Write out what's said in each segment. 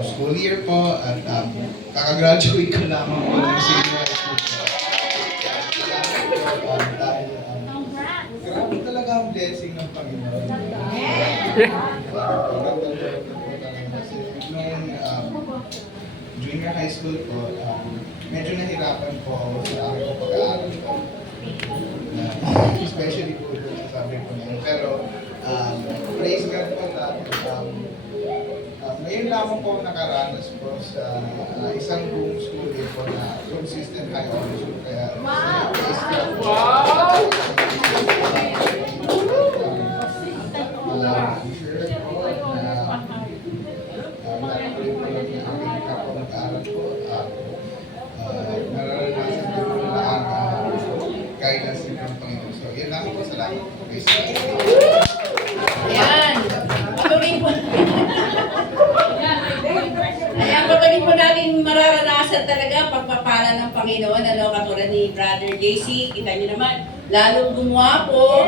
bagong school year po at kakagraduate ko lamang po ng senior high school po. Dahil grabe talaga ang blessing ng Panginoon. Kasi nung junior high school po, medyo nahirapan po ako sa aking pag-aaral po. Especially po sa subject ko ngayon. Pero praise God po dahil ngayon lamang po nakaranas po sa isang buong school year po na consistent high honors po. Kaya praise God po. I'm sure po na nakakalit po lang yung aking kapag-aaral po. Nararanasan din po na ang guidance ng Panginoon. So, yun lang po. Salamat po. Praise God. Ayan. Patuloy po. Ayan, patuloy po natin mararanasan talaga pagpapala ng Panginoon. Ano, katulad ni Brother JC, kita niyo naman, lalong gumwapo.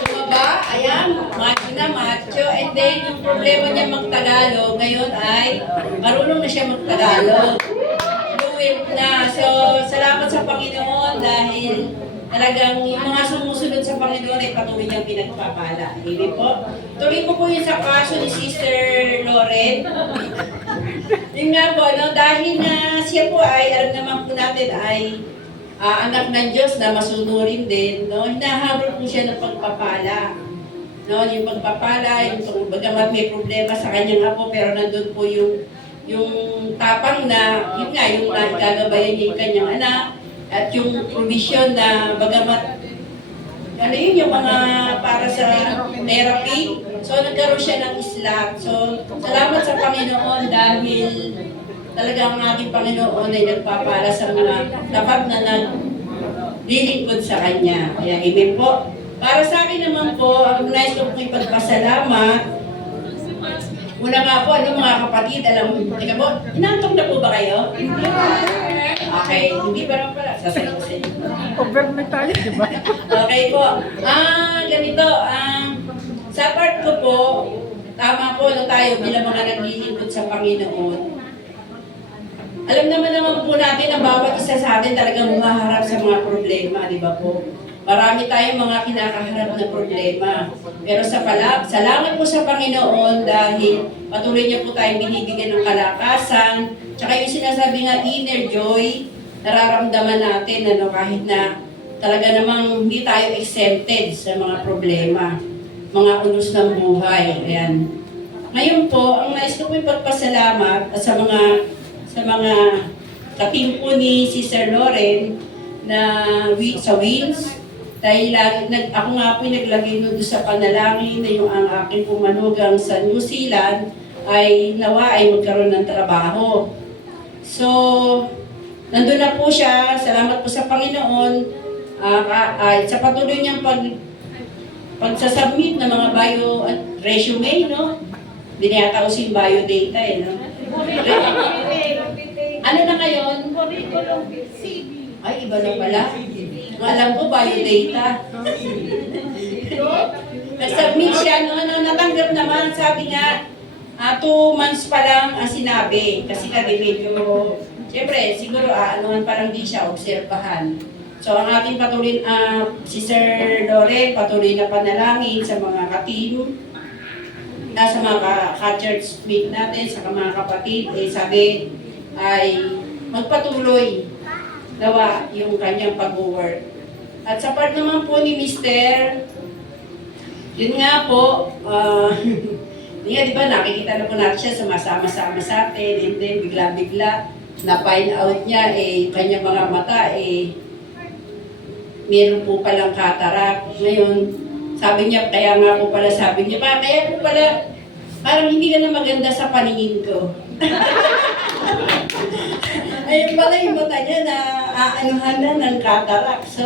Tumaba, ayan, macho na macho. And then, yung problema niya magtagalog, ngayon ay marunong na siya magtagalog. Fluent na. So, salamat sa Panginoon dahil talagang yung mga sumusunod sa Panginoon ay patuloy niyang pinagpapala. Amen po. Tuloy ko po yun sa kaso ni Sister Loren. Yun nga po, no, dahil na siya po ay, alam naman po natin ay anak ng Diyos na masunurin din, no, hinahabol po siya ng pagpapala. No, yung pagpapala, yung bagamat may problema sa kanyang apo, pero nandun po yung tapang na, yun nga, yung gagabayan niya yung kanyang anak, at yung provision na bagamat, ano yun, yung mga para sa therapy. So, nagkaroon siya ng islam. So, salamat sa Panginoon dahil talagang ang ating Panginoon ay nagpapala sa mga tapat na naglilingkod sa Kanya. Kaya, amen po. Para sa akin naman po, ang nais ko pong ipagpasalamat. Una nga po, ano mga kapatid, alam mo, teka po, inaantok na po ba kayo? Okay, hindi ba naman pala? Sasagot sa inyo. Overnight tayo, di ba? Okay po. Ganito, sa part ko po, tama po na tayo bilang mga naglilingkod sa Panginoon. Alam naman po natin na bawat isa sa atin talagang humaharap sa mga problema, di ba po? Marami tayong mga kinakaharap na problema. Pero salamat po sa Panginoon dahil patuloy niya po tayong binibigyan ng kalakasan. Tsaka yung sinasabi nga inner joy, nararamdaman natin ano, kahit na talaga namang hindi tayo exempted sa mga problema, mga unos ng buhay. Ayan. Ngayon po, ang nais ko po ipagpasalamat sa mga katim po ni Sister Loren na sa Wings. Dahil ako nga po naglagay doon sa panalangin na yung ang aking pumanugang sa New Zealand ay nawa ay magkaroon ng trabaho. So, nandun na po siya. Salamat po sa Panginoon. Sa patuloy niyang pagsasubmit ng mga bio at resume, no? Hindi niya tausin bio data, eh, no? Ano na ngayon? Ay, iba na pala. Alam ko, biodata. Nag-submit siya, natanggap naman, sabi nga, 2 months pa lang ang sinabi. Kasi medyo, siyempre, siguro, parang di siya obserbahan. So, ang ating patuloy, si Sir Lore, patuloy na panalangin sa mga ka-team, sa mga ka-church mate natin, sa mga kapatid, sabi, ay magpatuloy gawa yung kanyang pag-work. At sa part naman po ni Mr., yun nga po, di ba nakikita na po natin siya sumasama-sama sa atin, and then bigla-bigla na-find out niya, kanyang mga mata, meron po palang cataract. Ngayon, sabi niya, kaya nga po pala sabi niya, kaya po pala, parang hindi ka na maganda sa paningin ko. Ayun pala yung mata niya na aanuhan na ng cataract. So,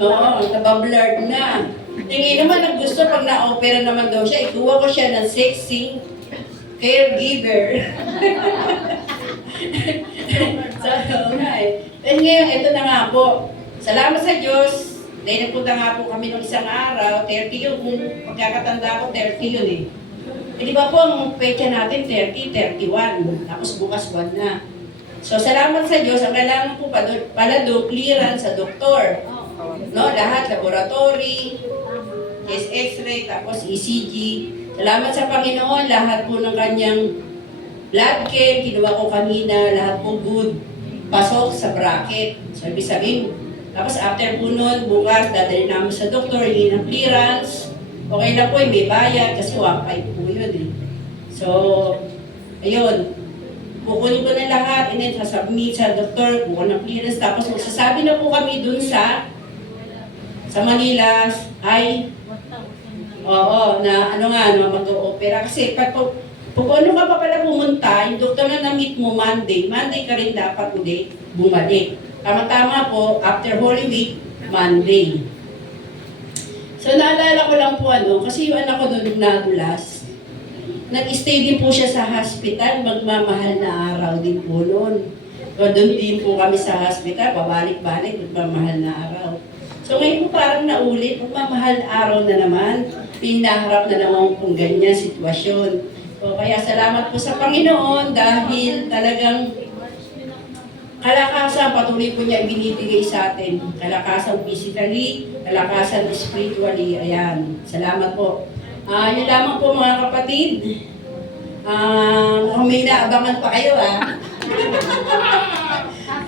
oo, nabablurred na. Tingin naman ang gusto pag na-opera naman daw siya, ikuha ko siya ng sexy caregiver. So, and ngayon, ito na nga po. Salamat sa Diyos. Dahil nagpunta nga po kami ng isang araw, 30 yun. Kung pagkakatanda ko, 30 yun eh. di ba po ang petsa natin 30, 31, tapos bukas 1 na. So salamat sa Diyos, ang kailangan po pala do clearance sa doktor. No, lahat, laboratory, X-ray, tapos ECG. Salamat sa Panginoon, lahat po ng kanyang blood chem, kinuha ko kanina, lahat po good. Pasok sa bracket. So ibig sabihin, tapos after po nun, bukas, dadalhin namin sa doktor, hindi ng clearance. Okay na po, may bayad kasi 1.5 po yun eh. So, ayun. Kukunin ko na lahat, and then sasubmit sa doktor, kukuha ng clearance. Tapos magsasabi na po kami dun sa Manila, ay, oo, na ano nga, mag-o-opera. Kasi pag ano ka pa pala pumunta, yung doktor na na-meet mo Monday ka rin dapat ulit bumalik. Tama-tama po, after Holy Week, Monday. So naalala ko lang po kasi yung anak ko doon nadulas, nag-stay din po siya sa hospital, magmamahal na araw din po noon. So doon din po kami sa hospital, pabalik-balik, magmamahal na araw. So ngayon po parang naulit, magmamahal na araw na naman, pinaharap na naman kung ganyan sitwasyon. So kaya salamat po sa Panginoon dahil talagang kalakasan patuloy po niya ibinibigay sa atin. Kalakasan physically, kalakasan spiritually. Ayan. Salamat po. Yun lamang po mga kapatid. Mukhang may naabangan pa kayo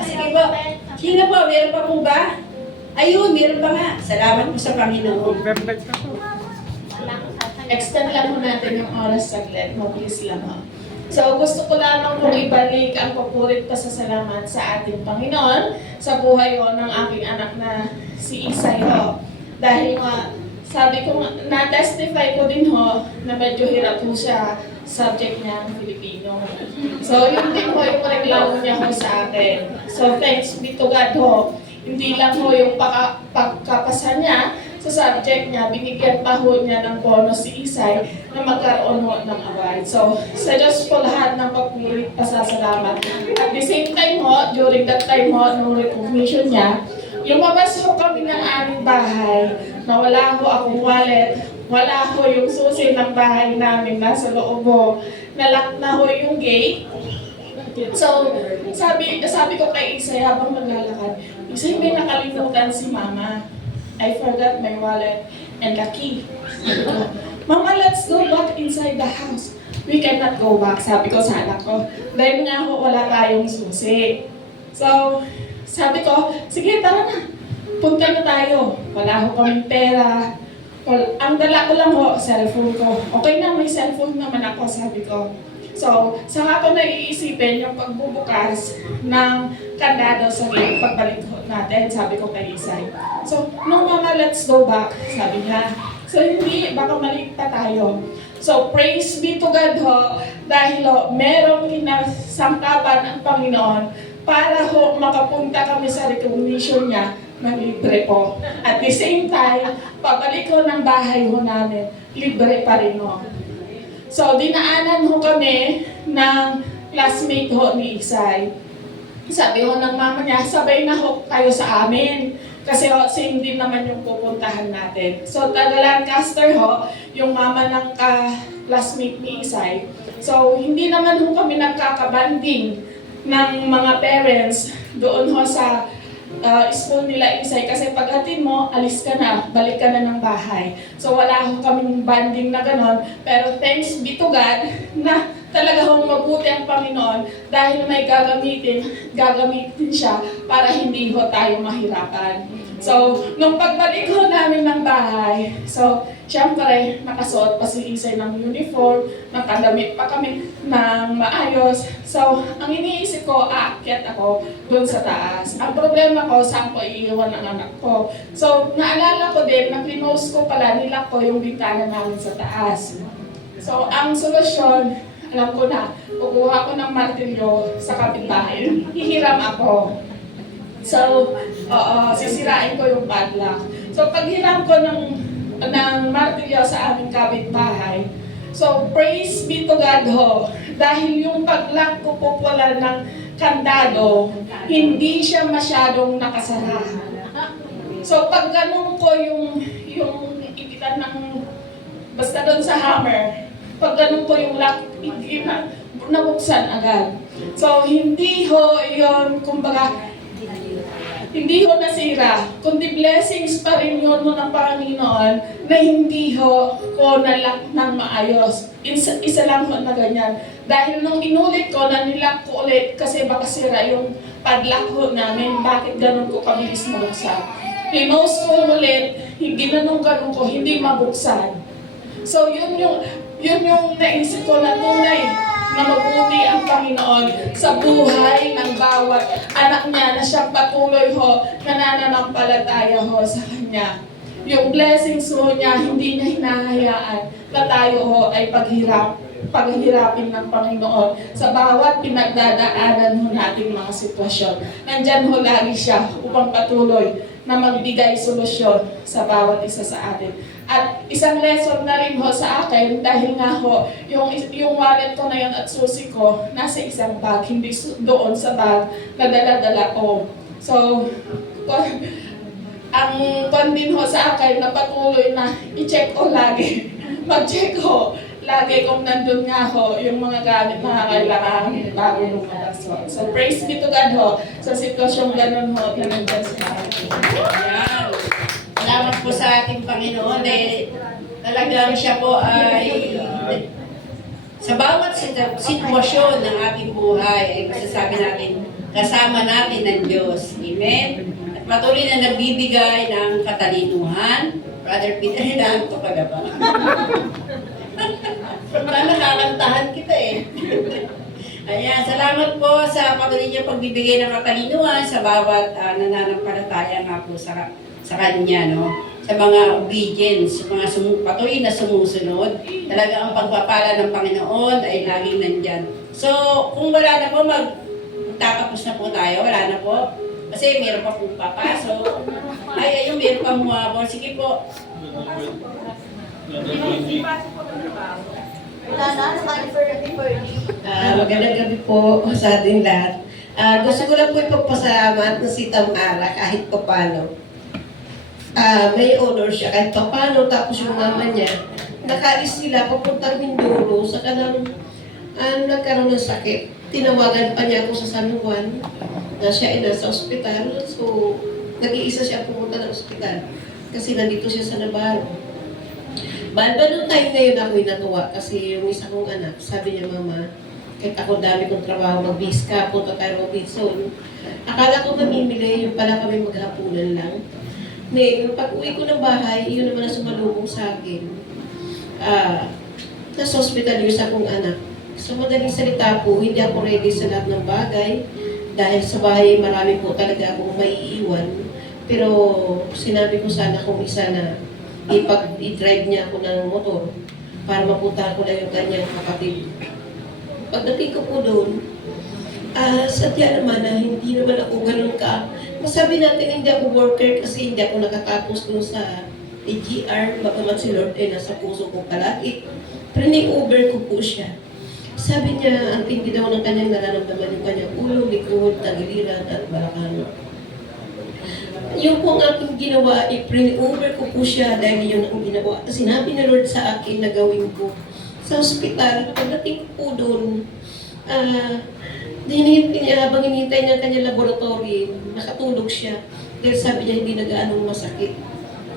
Sige po. Sino po? Meron pa po ba? Ayun, meron pa nga. Salamat po sa Panginoon. Overnight na to. Extend lang mo natin yung oras saglit. Mabilis lang So gusto ko lamang pong ibalik ang papurit pasasalamat sa ating Panginoon sa buhay ng aking anak na si Isay Dahil sabi ko na-testify ko din na medyo hirap po siya subject niya ng Filipino. So yun din yung reklamo niya sa akin. So thanks be to God Hindi lang yung pagkapasa niya sa subject niya, binigyan pa niya ng bonus si Isay na magkaroon ng award. So, sa Diyos po lahat ng papurit pasasalamat. At the same time during that time nung recognition niya, lumabas kami ng aming bahay na wala akong wallet, wala yung susi ng bahay namin nasa loob nalock na yung gate. So, sabi ko kay Isay habang naglalakad, Isay, may nakalimutan si Mama. I forgot my wallet and the key. Mama, let's go back inside the house. We cannot go back, sabi ko sa anak ko. Dahil nga wala tayong susi. So, sabi ko, sige, tara na. Punta na tayo. Wala kaming pera. Ang dala ko lang cellphone ko. Okay na, may cellphone naman ako, sabi ko. So, saka ko naiisipin yung pagbubukas ng kandado sa gate, pagbalik natin, sabi ko kay Isay. So, no mama, let's go back, sabi niya. So, hindi, baka mali pa tayo. So, praise be to God dahil merong kinasangkapan ang Panginoon para makapunta kami sa recognition niya ng libre po. At the same time, pabalik ng bahay namin, libre pa rin So, dinaanan kami ng classmate ni Isay. Sabi ng mama niya, sabay na kayo sa amin. Kasi same din naman yung pupuntahan natin. So, taga Lancaster yung mama ng classmate ni Isay. So, hindi naman kami nagkakabanding ng mga parents doon sa school nila Isay kasi paghatid mo, alis ka na, balik ka na ng bahay. So wala kaming banding na ganon, pero thanks be to God na talaga mabuti ang Panginoon dahil may gagamitin siya para hindi tayo mahirapan. So, nung pagbalik namin ng bahay, so, syempre, nakasuot pa si Isay ng uniform, nakadamit pa kami ng maayos. So, ang iniisip ko, aakyat ako dun sa taas. Ang problema ko, saan ko iiwan ang anak ko. So, naalala ko din, na close ko pala, nilak ko yung bintana namin sa taas. So, ang solusyon, alam ko na, kukuha ko ng martilyo sa kapitbahay. Hihiram ako. So, sisirain ko yung padlock. So, paghiram ko ng martilyo sa aming kapitbahay, so, praise be to God dahil yung paglock ko po pala ng kandado, hindi siya masyadong nakasara. So, pag ganun ko yung ipitan ng, basta doon sa hammer, Pag ganun po yung lock, hindi na nabuksan agad. So, hindi ho yun, kumbaga, hindi ho nasira, kundi blessings pa rin yun ho ng Panginoon na hindi ho ko nalock ng maayos. Isa lang ho na ganyan. Dahil nung inulit ko, na nilock ko ulit kasi baka sira yung padlock ho namin, bakit ganun ko kabilis mabuksan. Pinost ko ulit, ganun ko, hindi mabuksan. So yun yung naisip ko na tunay na mabuti ang Panginoon sa buhay ng bawat anak niya na siyang patuloy ho, nananampalataya ho sa Kanya. Yung blessings ho niya, hindi niya hinahayaan na tayo ho ay paghihirapin ng Panginoon sa bawat pinagdadaanan ho nating mga sitwasyon. Nandyan ho lagi siya upang patuloy na magbigay solusyon sa bawat isa sa atin. At isang lesson na rin ho sa akin dahil nga ho, yung wallet ko na yun at susi ko nasa isang bag, hindi doon sa bag na dala-dala ko. So, ang din ho sa akin na patuloy na i-check ko lagi, mag-check ho lagi kung nandun nga ho yung mga gamit na kailangan bago lumabas ho. So, praise be to God ho sa sitwasyong ganun ho na nandyan sa akin. Ayan. Salamat po sa ating Panginoon talagang siya po ay sa bawat sitwasyon ng ating buhay ay masasabi natin kasama natin ang Diyos. Amen? At patuloy na nagbibigay ng katalinuhan. Brother Peter, hinahanto ka na ba? Parang nakakantahan kita Ayan, salamat po sa patuloy niyo pagbibigay ng katalinuhan sa bawat nananampalataya nga po sa Kanya, no? Sa mga obedience, mga patuloy na sumusunod, talaga ang pagpapala ng Panginoon ay laging nandyan. So, kung wala na po, magtatapos na po tayo, wala na po. Kasi meron pa po papasok. Ayun, meron pa humabol. Sige po. Magandang gabi po sa ating lahat. Gusto ko lang po ipagpasalamat na si Tamara kahit pa paano. May honor siya kahit pa paano, tapos yung mama niya, nakaalis sila papuntang Mindoro sa kanang nagkaroon ng sakit. Tinawagan pa niya ako sa San Juan na siya ay nasa ospital. So, nag-iisa siya pumunta ng ospital kasi nandito siya sa Navarro. Balba nung time na yun ako'y natuwa kasi yung isa kong anak, sabi niya, Mama, kahit ako dami kong trabaho, mag-bis ka, punta tayo mag-Bison. Akala ko mamimili, yung pala kami maghapunan lang. Ngayon, pag uwi ko ng bahay, yun naman ang sumalubong sa akin. Nasa hospital yung isa kong anak. Sa madaling salita po, hindi ako ready sa lahat ng bagay dahil sa bahay marami po talaga akong maiiwan. Pero sinabi ko sana kung isa na i-drive niya ako ng motor para mapunta ko na yung kanyang kapatid. Pagdating ko po doon, sadya naman na hindi naman ako ganun ka. Masabi natin hindi ako worker kasi hindi ako nakatapos doon sa AGR. Bagamat si Lord ay nasa puso ko palagi. Pero ni-over ko po siya. Sabi niya, ang tindi daw ng kanyang nararamdaman yung kanyang ulo, likod, tagiliran at balakano. Yung pong aking ginawa, i-pre-over ko po siya dahil yun ang ginawa. Sinabi ni Lord sa akin na gawin ko. Sa ospital, pagdating ko po doon, habang hinihintay niya ang kanyang laboratory, nakatulog siya. Dahil sabi niya hindi nag-aanong masakit.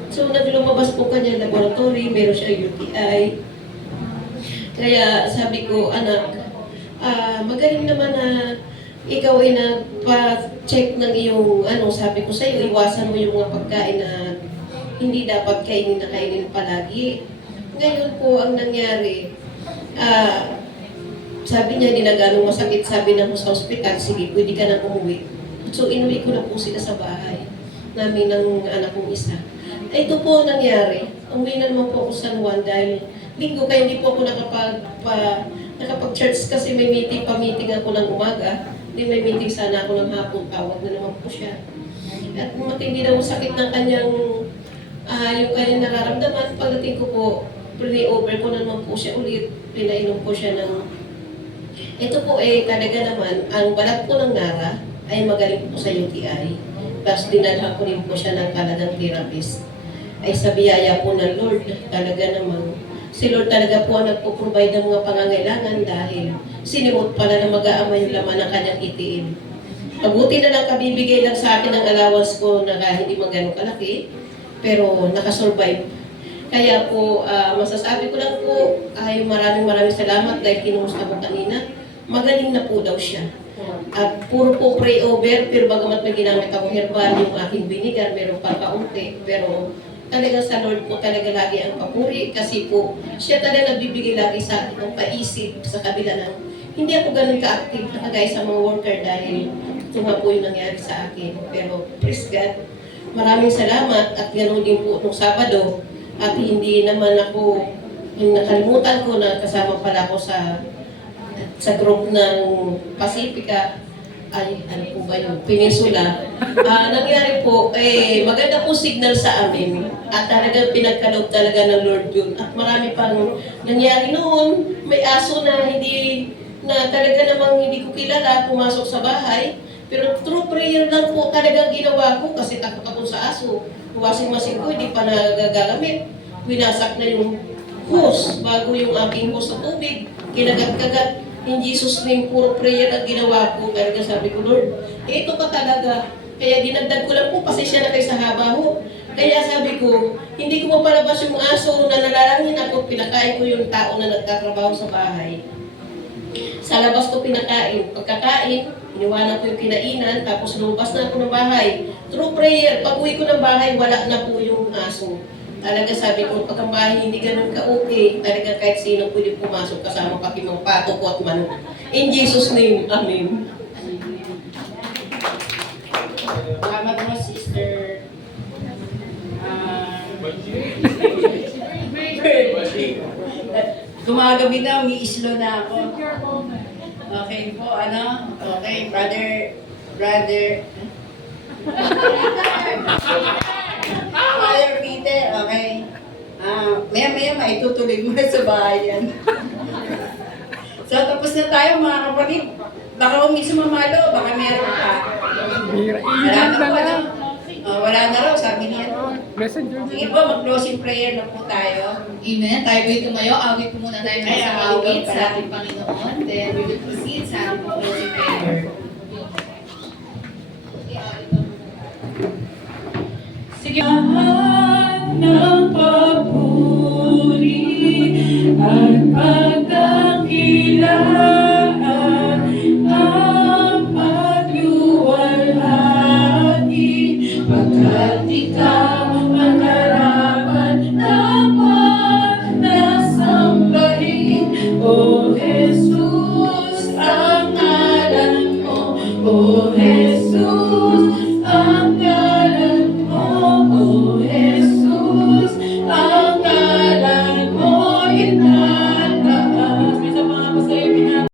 So, naglumabas po kanyang laboratory, meron siya UTI. Kaya sabi ko, anak, magaling naman na ikaw ay nagpa-check ng iyong, sabi ko sa iyo, iwasan mo yung mga pagkain na hindi dapat kainin na kainin palagi. Ngayon po, ang nangyari, sabi niya, hindi na ganong masakit, sabi na mo sa ospital, sige, pwede ka na umuwi. So, inuwi ko na po sila sa bahay namin ng anak kong isa. Ito po nangyari, umuwi na naman po ako sa San Juan dahil linggo kaya hindi po ako nakapag-church kasi may meeting ako ng umaga. Hindi may meeting sana ako ng hapon, tawag na naman po siya. At matindi na yung sakit ng kanyang, yung kanyang nararamdaman. Pagdating ko po, pre-over ko na naman po siya ulit. Pinainom po siya ng, ito po talaga naman, ang balat po ng Nara ay magaling po sa UTI. Tapos dinalhan ko rin po siya ng talagang therapist. Ay sa biyaya po ng Lord, talaga namang Si Lord talaga po ang nagpo-provide ng mga pangangailangan dahil sinimot pala na mag-aama yung laman ng kanyang itiin. Mabuti na lang kabibigay lang sa akin ng allowance ko na hindi man ganun kalaki, pero nakasurvive. Kaya po, masasabi ko lang po, ay maraming salamat dahil kinumusta mo kanina. Magaling na po daw siya. At puro po pray over, pero bagamat may ginamit akong herbal, yung aking vinegar, meron pang kaunti. Pero talaga sa Lord po talaga lagi ang papuri kasi po siya talaga nagbibigay lagi sa akin ng paisip sa kabila ng hindi ako ganun ka-active na kagaya sa mga worker dahil ito nga po yung nangyari sa akin. Pero praise God, maraming salamat at ganoon din po nung Sabado at hindi naman ako, nakalimutan ko na kasama pala ako sa group ng Pacifica, ay ano po ba yung Peninsula. Nangyari po, maganda po signal sa amin at talagang pinagkaloob talaga ng Lord yun. At marami pang nangyari noon, may aso na talaga namang hindi ko kilala, pumasok sa bahay. Pero through prayer lang po talagang ginawa ko kasi takot ako sa aso. Washing machine ko, hindi pa nagagamit. Winasak na yung hose bago yung aking hose sa tubig. Kinagat-kagat. In Jesus' name, puro prayer ang ginawa ko. Talaga sabi ko, Lord, ito ka talaga. Kaya dinagdag ko lang po, pasensya na kayo sa haba ho. Kaya sabi ko, hindi ko mapalabas yung aso na nalalangin ako, pinakain ko yung tao na nagtatrabaho sa bahay. Sa labas ko pinakain. Pagkakain, iniwanan ko yung kinainan, tapos lumabas na ako ng bahay. Through prayer, pag-uwi ko ng bahay, wala na po yung aso. Talaga sabi ko, pag ang bahay hindi ganun ka-okay, talaga kahit sino pwede pumasok kasama pati mga pato ko at manok. In Jesus' name, Amen. Salamat mo, Sister. Gumagabi na, umiislo na ako. Okay po, ano? Okay, brother. Father Peter, okay. Maya maitutuloy mo na sa bahay yan. So, tapos na tayo mga kapatid. Baka kung may sumamalo, baka meron pa. Wala na po, ano? Wala na raw, sabi niya. Messenger. Sige po, mag-closing prayer na po tayo. Amen. Tayo po'y tumayo. Awit po muna tayo ng Ay, isang awit awit pala. sa ating Panginoon. Then we will proceed sa ating closing prayer. Sige. Lahat ng papuri at pagkakilaan ang pagluwalhati pagkat ikaw ang harapan dapat nasambahin. O Jesus, ang ngalan mo, O Jesus, ang